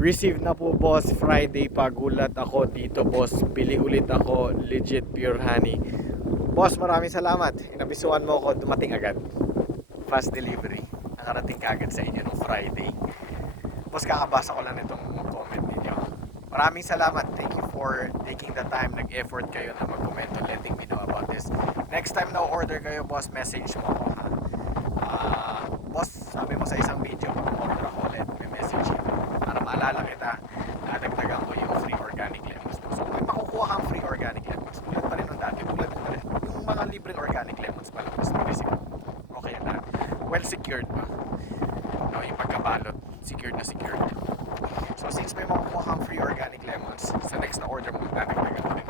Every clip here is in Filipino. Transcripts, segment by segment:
Receive na po boss, Friday pa. Gulat ako dito boss. Bili ulit ako, legit pure honey. Boss, maraming salamat. Inabisuan mo ako, dumating agad. Fast delivery. Nakarating kagad sa inyo nung Friday. Boss, kakabasa ko lang itong comment ninyo. Maraming salamat. Thank you for taking the time. Nag-effort kayo na mag-comment and letting me know about this. Next time na order kayo boss, message mo ako ha. Boss, sabi mo sa isang video, pag order ako ulit, may message yun. Para maalala kita, nadagdagan ko yung free organic lemons. So kung makukuha kang free organic lemons, tulad pa rin nung dati, tulad pa rin. Yung mga libreng organic lemons pa lang, mas mag-receive. Okay na. Well secured pa. No, yung pagkabalot, secured na secured. So since may makukuha kang free organic lemons, sa next na order mo, dadagdagan ko rin.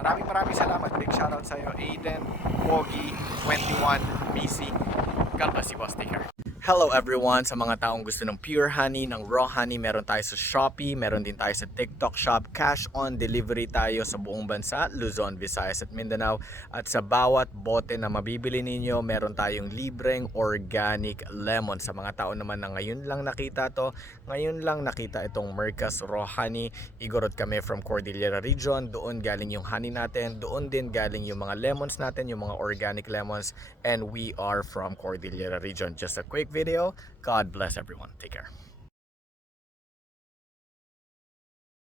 Maraming salamat. Big shoutout sa iyo, Aiden, Pogi, 21, Missy. God bless you, boss. Take care. Hello everyone, sa mga taong gusto ng pure honey, ng raw honey, meron tayo sa Shopee, meron din tayo sa TikTok Shop, cash on delivery tayo sa buong bansa, Luzon, Visayas at Mindanao. At sa bawat bote na mabibili ninyo, meron tayong libreng organic lemon. Sa mga tao naman na ngayon lang nakita to, ngayon lang nakita itong Mercas Raw Honey, igorot kami from Cordillera Region, doon galing yung honey natin, doon din galing yung mga lemons natin, yung mga organic lemons, and we are from Cordillera Region. Just a quick video. God bless everyone. Take care.